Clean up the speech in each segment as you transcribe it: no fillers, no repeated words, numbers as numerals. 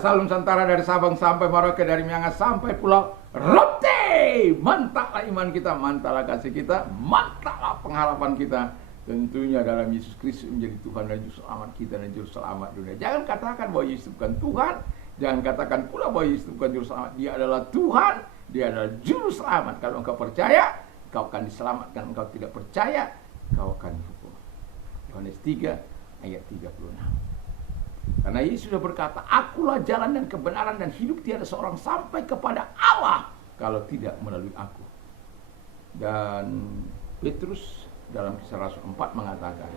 Sejak Nusantara dari Sabang sampai Merauke, dari Miangas sampai Pulau Rote. Mantaplah iman kita, mantaplah kasih kita, mantaplah pengharapan kita. Tentunya dalam Yesus Kristus menjadi Tuhan dan Juru Selamat kita dan Juru Selamat dunia. Jangan katakan bahwa Yesus bukan Tuhan. Jangan katakan pula bahwa Yesus bukan Juru Selamat. Dia adalah Tuhan, Dia adalah Juru Selamat. Kalau engkau percaya, engkau akan diselamatkan. Engkau tidak percaya, engkau akan dihukum. Yohanes 3 ayat 36. Karena Yesus sudah berkata, akulah jalan dan kebenaran dan hidup, tiada seorang sampai kepada Allah kalau tidak melalui aku. Dan Petrus dalam Kisah Rasul 4 mengatakan,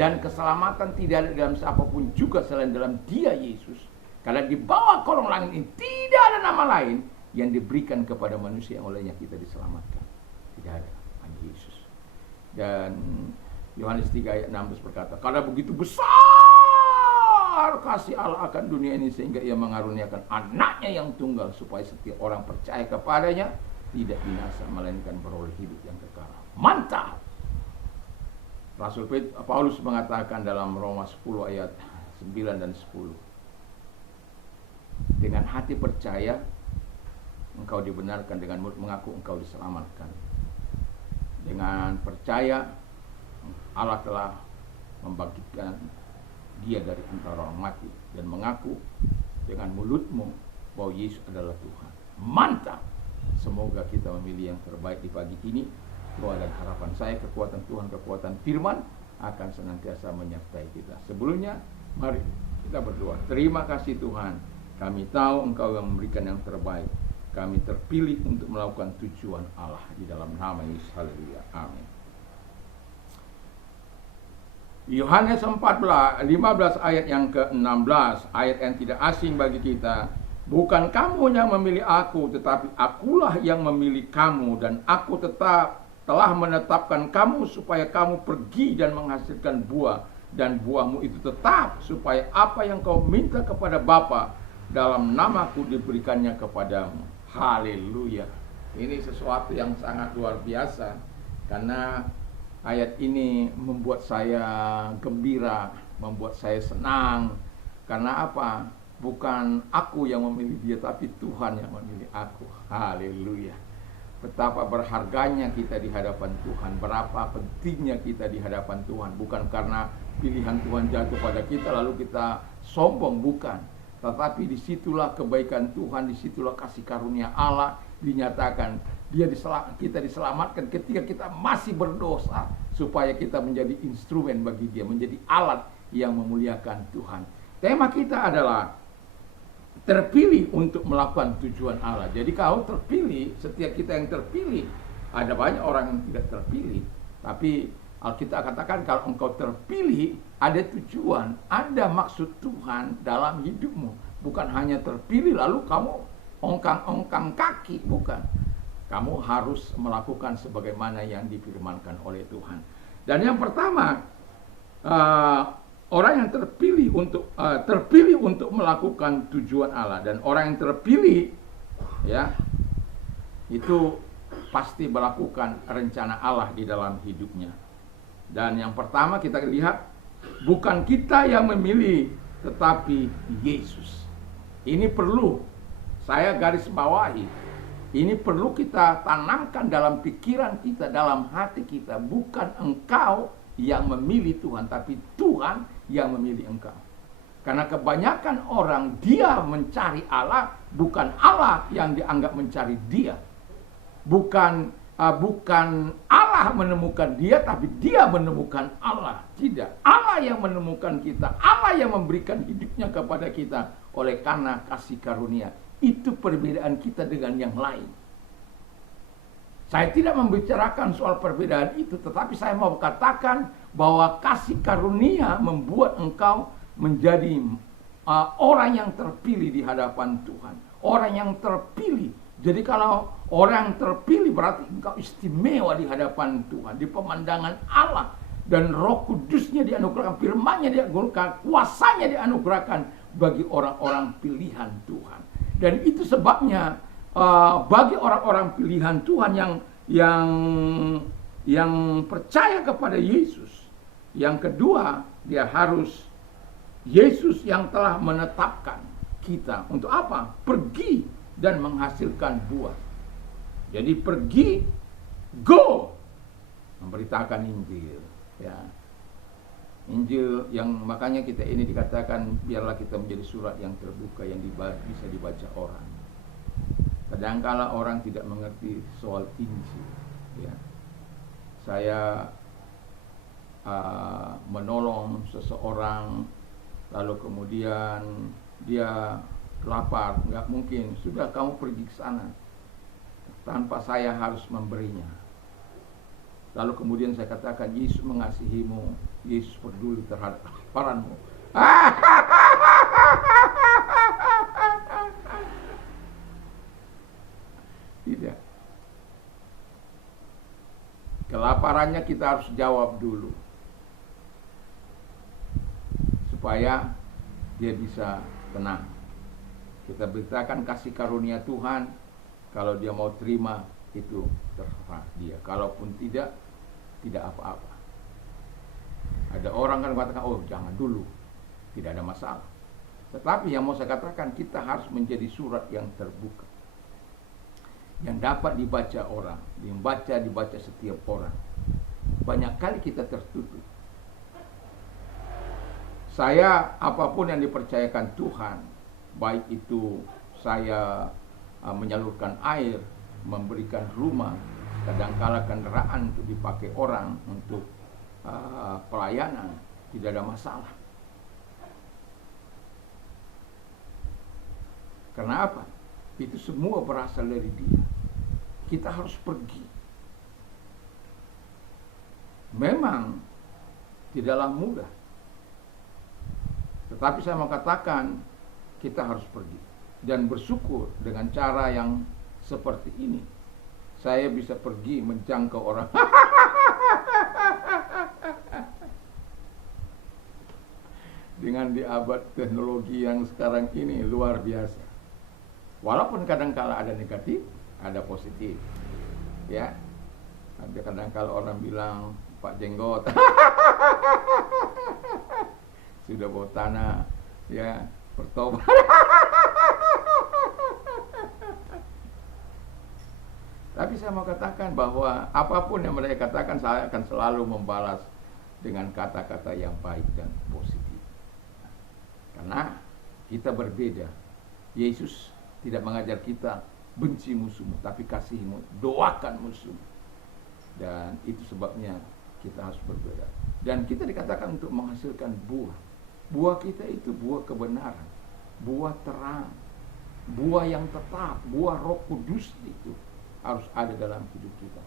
dan keselamatan tidak ada dalam siapapun juga selain dalam Dia Yesus. Karena di bawah kolong langit ini tidak ada nama lain yang diberikan kepada manusia yang olehnya kita diselamatkan. Tidak ada, hanya Yesus. Dan Yohanes 3 ayat 16 berkata, karena begitu besar kasih Allah akan dunia ini sehingga Ia mengaruniakan anaknya yang tunggal supaya setiap orang percaya kepadanya tidak binasa melainkan beroleh hidup yang kekal. Mantap. Rasul Paulus mengatakan dalam Roma 10 ayat 9 dan 10, dengan hati percaya engkau dibenarkan, dengan mulut mengaku engkau diselamatkan. Dengan percaya Allah telah membangkitkan Dia dari antara orang mati, dan mengaku dengan mulutmu bahwa Yesus adalah Tuhan. Mantap. Semoga kita memilih yang terbaik di pagi ini. Doa dan harapan saya, kekuatan Tuhan, kekuatan firman akan senantiasa menyertai kita. Sebelumnya, mari kita berdoa. Terima kasih Tuhan, kami tahu Engkau yang memberikan yang terbaik. Kami terpilih untuk melakukan tujuan Allah di dalam nama Yesus. Haleluya. Amin. Yohanes 15 ayat yang ke-16, ayat yang tidak asing bagi kita. Bukan kamu yang memilih aku, tetapi akulah yang memilih kamu, dan aku telah menetapkan kamu supaya kamu pergi dan menghasilkan buah, dan buahmu itu tetap, supaya apa yang kau minta kepada Bapa dalam namaku diberikannya kepadamu. Haleluya. Ini sesuatu yang sangat luar biasa, karena ayat ini membuat saya gembira, membuat saya senang. Karena apa? Bukan aku yang memilih dia, tapi Tuhan yang memilih aku. Haleluya. Betapa berharganya kita di hadapan Tuhan, berapa pentingnya kita di hadapan Tuhan. Bukan karena pilihan Tuhan jatuh pada kita lalu kita sombong, bukan. Tetapi disitulah kebaikan Tuhan, disitulah kasih karunia Allah dinyatakan. Kita diselamatkan ketika kita masih berdosa, supaya kita menjadi instrumen bagi Dia, menjadi alat yang memuliakan Tuhan. Tema kita adalah terpilih untuk melakukan tujuan Allah. Jadi kalau terpilih, setiap kita yang terpilih, ada banyak orang yang tidak terpilih. Tapi Alkitab katakan kalau engkau terpilih, ada tujuan, ada maksud Tuhan dalam hidupmu. Bukan hanya terpilih lalu kamu ongkang-ongkang kaki, bukan. Kamu harus melakukan sebagaimana yang difirmankan oleh Tuhan. Dan yang pertama, orang yang terpilih untuk melakukan tujuan Allah, dan orang yang terpilih ya itu pasti melakukan rencana Allah di dalam hidupnya. Dan yang pertama kita lihat, bukan kita yang memilih, tetapi Yesus. Ini perlu saya garis bawahi. Ini perlu kita tanamkan dalam pikiran kita, dalam hati kita. Bukan engkau yang memilih Tuhan, tapi Tuhan yang memilih engkau. Karena kebanyakan orang dia mencari Allah, bukan Allah yang dianggap mencari dia. Bukan Allah menemukan dia, tapi dia menemukan Allah. Tidak, Allah yang menemukan kita, Allah yang memberikan hidupnya kepada kita oleh karena kasih karunia. Itu perbedaan kita dengan yang lain. Saya tidak membicarakan soal perbedaan itu, tetapi saya mau katakan bahwa kasih karunia membuat engkau menjadi orang yang terpilih di hadapan Tuhan. Orang yang terpilih. Jadi kalau orang yang terpilih berarti engkau istimewa di hadapan Tuhan, di pemandangan Allah. Dan Roh Kudusnya dianugerahkan, firman-Nya dianugerahkan, kuasanya dianugerahkan bagi orang-orang pilihan Tuhan. Dan itu sebabnya bagi orang-orang pilihan Tuhan yang percaya kepada Yesus, yang kedua dia harus Yesus yang telah menetapkan kita untuk apa? Pergi dan menghasilkan buah. Jadi pergi, go, memberitakan Injil. Ya, Injil yang makanya kita ini dikatakan biarlah kita menjadi surat yang terbuka yang bisa dibaca orang. Kadangkala orang tidak mengerti soal Injil. Ya, saya menolong seseorang, lalu kemudian dia lapar, nggak mungkin. Sudah kamu pergi ke sana tanpa saya harus memberinya. Lalu kemudian saya katakan Yesus mengasihimu, Yesus peduli terhadap kelaparanmu. Tidak. Kelaparannya kita harus jawab dulu, supaya dia bisa tenang. Kita beritakan kasih karunia Tuhan. Kalau dia mau terima, itu terserah dia. Kalaupun tidak apa-apa. Ada orang kan mengatakan, oh jangan dulu, tidak ada masalah. Tetapi yang mau saya katakan, kita harus menjadi surat yang terbuka, yang dapat dibaca orang, yang dibaca setiap orang. Banyak kali kita tertutup. Saya apapun yang dipercayakan Tuhan, baik itu saya menyalurkan air, memberikan rumah, kadangkala kendaraan untuk dipakai orang untuk pelayanan, tidak ada masalah. Kenapa? Itu semua berasal dari Dia. Kita harus pergi. Memang tidaklah mudah, tetapi saya mau katakan kita harus pergi dan bersyukur dengan cara yang seperti ini. Saya bisa pergi menjangkau orang. Dengan di abad teknologi yang sekarang ini luar biasa. Walaupun kadang-kala ada negatif, ada positif. Ya. Ada kadang-kala orang bilang Pak Jenggot sudah bawa tanah, ya, bertobat. Tapi saya mau katakan bahwa apapun yang mereka katakan, saya akan selalu membalas dengan kata-kata yang baik dan positif. Karena kita berbeda. Yesus tidak mengajar kita benci musuhmu, tapi kasihimu, doakan musuhmu. Dan itu sebabnya kita harus berbeda. Dan kita dikatakan untuk menghasilkan buah. Buah kita itu buah kebenaran, buah terang, buah yang tetap, buah Roh Kudus itu harus ada dalam hidup kita.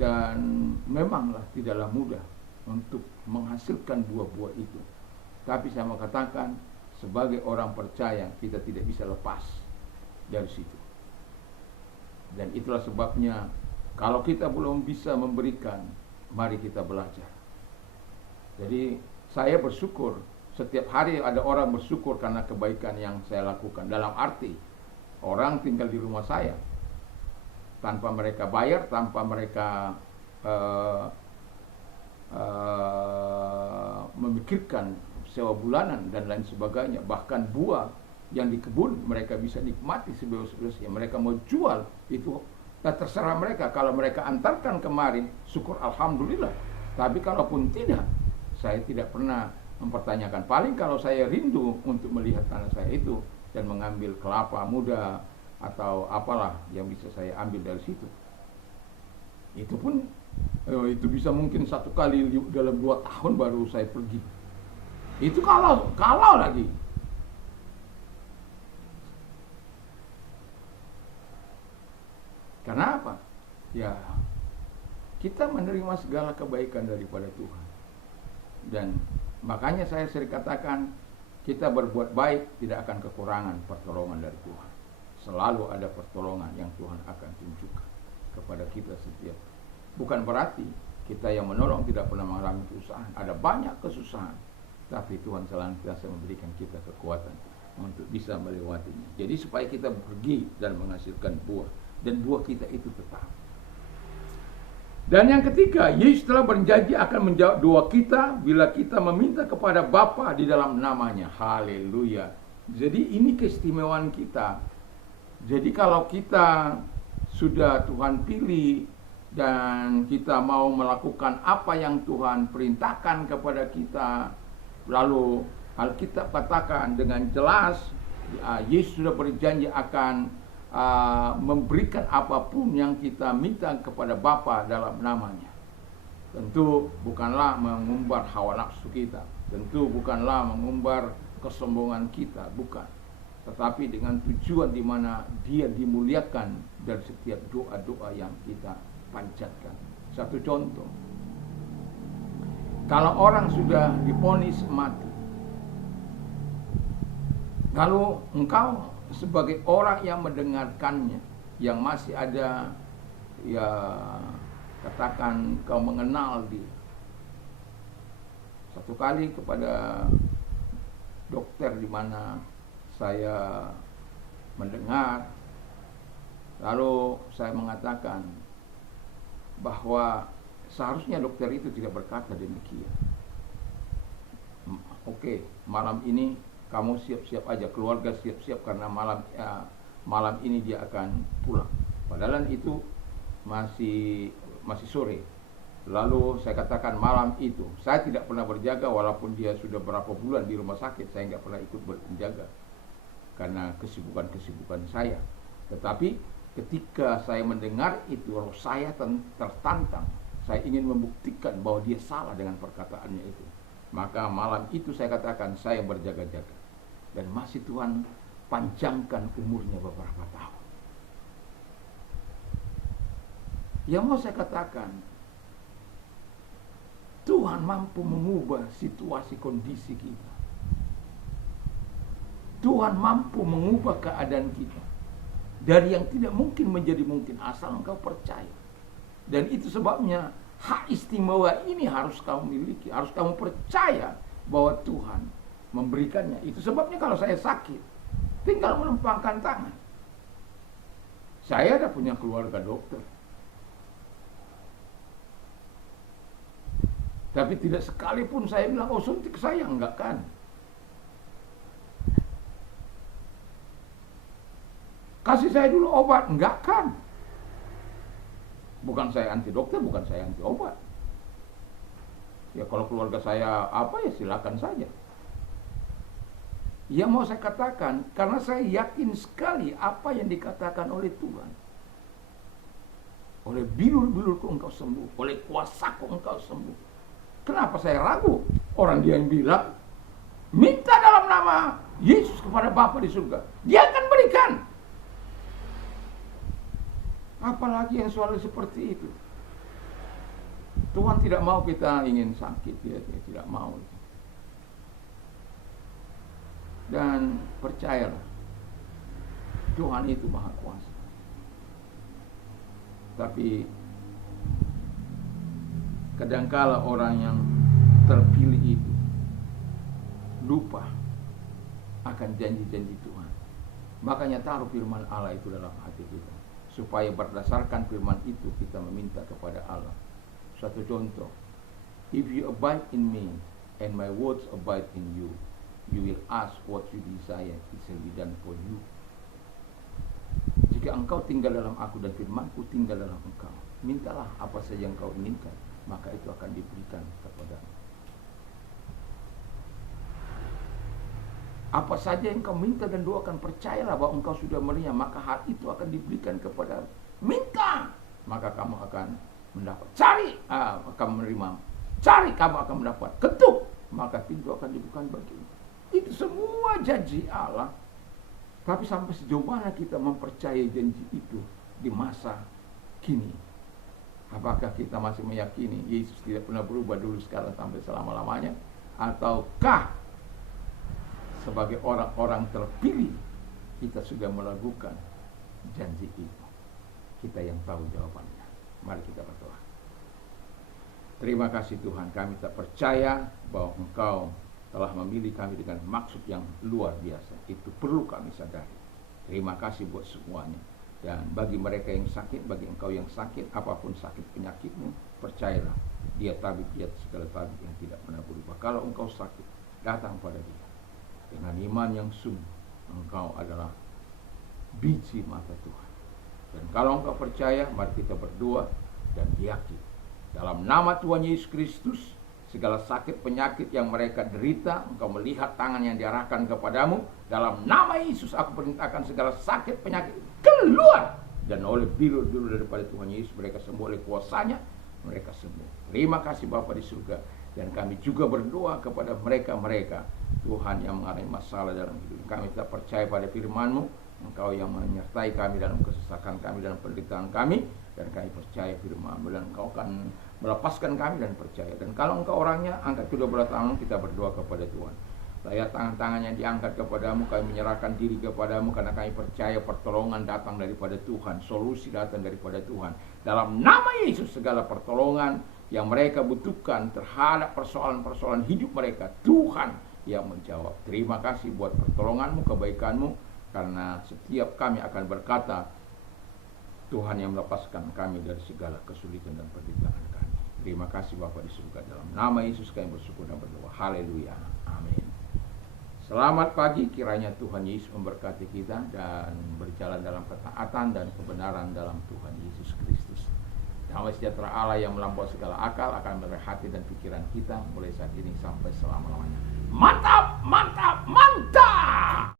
Dan memanglah tidaklah mudah untuk menghasilkan buah-buah itu. Tapi saya mau katakan, sebagai orang percaya, kita tidak bisa lepas dari situ. Dan itulah sebabnya, kalau kita belum bisa memberikan, mari kita belajar. Jadi saya bersyukur, setiap hari ada orang bersyukur karena kebaikan yang saya lakukan. Dalam arti, orang tinggal di rumah saya tanpa mereka bayar, tanpa mereka memikirkan sewa bulanan dan lain sebagainya. Bahkan buah yang di kebun mereka bisa nikmati sebebas-bebasnya. Mereka mau jual, itu terserah mereka. Kalau mereka antarkan kemari, syukur alhamdulillah. Tapi kalaupun tidak, saya tidak pernah mempertanyakan. Paling kalau saya rindu untuk melihat tanah saya itu dan mengambil kelapa muda atau apalah yang bisa saya ambil dari situ. Itu pun itu bisa mungkin satu kali dalam 2 tahun baru saya pergi. Itu kalau lagi. Kenapa? Ya, kita menerima segala kebaikan daripada Tuhan. Dan makanya saya sering katakan, kita berbuat baik tidak akan kekurangan pertolongan dari Tuhan. Selalu ada pertolongan yang Tuhan akan tunjukkan kepada kita setiap. Bukan berarti kita yang menolong tidak pernah mengalami kesusahan. Ada banyak kesusahan, tapi Tuhan senantiasa memberikan kita kekuatan untuk bisa melewatinya. Jadi supaya kita pergi dan menghasilkan buah, dan buah kita itu tetap. Dan yang ketiga, Yesus telah berjanji akan menjawab doa kita bila kita meminta kepada Bapa di dalam namanya. Haleluya. Jadi ini keistimewaan kita. Jadi kalau kita sudah Tuhan pilih dan kita mau melakukan apa yang Tuhan perintahkan kepada kita, lalu Alkitab katakan dengan jelas, Yesus sudah berjanji akan memberikan apapun yang kita minta kepada Bapa dalam namanya. Tentu bukanlah mengumbar hawa nafsu kita, tentu bukanlah mengumbar kesombongan kita, bukan. Tetapi dengan tujuan di mana Dia dimuliakan dari setiap doa-doa yang kita panjatkan. Satu contoh, kalau orang sudah divonis mati, lalu engkau sebagai orang yang mendengarkannya, yang masih ada, ya katakan kau mengenal dia. Satu kali kepada dokter di mana saya mendengar, lalu saya mengatakan bahwa seharusnya dokter itu tidak berkata demikian. Oke, malam ini kamu siap-siap aja, keluarga siap-siap karena malam ini dia akan pulang. Padahal itu masih sore. Lalu saya katakan malam itu saya tidak pernah berjaga, walaupun dia sudah berapa bulan di rumah sakit, saya nggak pernah ikut berjaga karena kesibukan saya. Tetapi ketika saya mendengar itu, roh saya tertantang. Saya ingin membuktikan bahwa dia salah dengan perkataannya itu. Maka malam itu saya katakan saya berjaga-jaga. Dan masih Tuhan panjangkan umurnya beberapa tahun. Yang mau saya katakan, Tuhan mampu mengubah situasi kondisi kita. Tuhan mampu mengubah keadaan kita dari yang tidak mungkin menjadi mungkin, asal engkau percaya. Dan itu sebabnya hak istimewa ini harus kamu miliki, harus kamu percaya bahwa Tuhan memberikannya. Itu sebabnya kalau saya sakit, tinggal melempangkan tangan. Saya ada punya keluarga dokter, tapi tidak sekalipun saya bilang, oh suntik saya, enggak kan. Kasih saya dulu obat, enggak kan. Bukan saya anti dokter, bukan saya anti obat. Ya kalau keluarga saya apa, ya silakan saja. Yang mau saya katakan, karena saya yakin sekali apa yang dikatakan oleh Tuhan. Oleh bilur-bilurku engkau sembuh, oleh kuasaku engkau sembuh. Kenapa saya ragu? Orang dia yang bilang, minta dalam nama Yesus kepada Bapa di surga, Dia akan berikan. Apalagi yang soal seperti itu. Tuhan tidak mau kita ingin sakit, Dia tidak mau. Dan percayalah, Tuhan itu maha kuasa. Tapi kadangkala orang yang terpilih itu lupa akan janji-janji Tuhan. Makanya taruh firman Allah itu dalam hati kita, supaya berdasarkan firman itu kita meminta kepada Allah. Satu contoh, if you abide in me and my words abide in you, you will ask what you desire, it shall be done for you. Jika engkau tinggal dalam aku dan firmanku tinggal dalam engkau, mintalah apa saja yang engkau inginkan, maka itu akan diberikan kepadamu. Apa saja yang engkau minta dan doakan, percayalah bahwa engkau sudah melihat, maka hal itu akan diberikan kepadamu. Minta, maka kamu akan mendapat. Cari, akan menerima. Cari, kamu akan mendapat. Ketuk, maka pintu akan dibuka bagimu. Itu semua janji Allah. Tapi sampai sejauh mana kita mempercayai janji itu di masa kini? Apakah kita masih meyakini Yesus tidak pernah berubah dulu, sekarang, sampai selama-lamanya? Ataukah sebagai orang-orang terpilih kita sudah melakukan janji itu? Kita yang tahu jawabannya. Mari kita berdoa. Terima kasih Tuhan, kami tak percaya bahwa Engkau telah memilih kami dengan maksud yang luar biasa. Itu perlu kami sadari. Terima kasih buat semuanya. Dan bagi mereka yang sakit, bagi engkau yang sakit, apapun sakit penyakitmu, percayalah, Dia tabib di atas segala tabib yang tidak pernah berubah. Kalau engkau sakit, datang pada Dia dengan iman yang sungguh. engkau adalah biji mata Tuhan. Dan kalau engkau percaya, mari kita berdoa dan yakin. Dalam nama Tuhan Yesus Kristus, segala sakit penyakit yang mereka derita, engkau melihat tangan yang diarahkan kepadamu. Dalam nama Yesus aku perintahkan segala sakit penyakit keluar. Dan oleh biru-biru daripada Tuhan Yesus, mereka sembuh oleh kuasanya, mereka sembuh. Terima kasih Bapa di surga. Dan kami juga berdoa kepada mereka-mereka, Tuhan, yang mengalami masalah dalam hidup. Kami tetap percaya pada firman-Mu. Engkau yang menyertai kami dalam kesesakan kami, dalam penderitaan kami. Dan kami percaya firman-Mu, dan Engkau akan melepaskan kami dan percaya. Dan kalau Engkau orangnya, angkat kedua belah tangan, kita berdoa kepada Tuhan. Lihat tangan-tangan yang diangkat kepadamu, kami menyerahkan diri kepadamu, karena kami percaya pertolongan datang daripada Tuhan, solusi datang daripada Tuhan. Dalam nama Yesus, segala pertolongan yang mereka butuhkan terhadap persoalan-persoalan hidup mereka, Tuhan yang menjawab. Terima kasih buat pertolongan-Mu, kebaikan-Mu, karena setiap kami akan berkata, Tuhan yang melepaskan kami dari segala kesulitan dan penderitaan kami. Terima kasih Bapa di surga, dalam nama Yesus kami bersyukur dan berdoa. Haleluya. Amin. Selamat pagi, kiranya Tuhan Yesus memberkati kita dan berjalan dalam ketaatan dan kebenaran dalam Tuhan Yesus Kristus. Damai sejahtera Allah yang melampaui segala akal akan memelihara hati dan pikiran kita mulai saat ini sampai selama-lamanya. Mantap, mantap, mantap!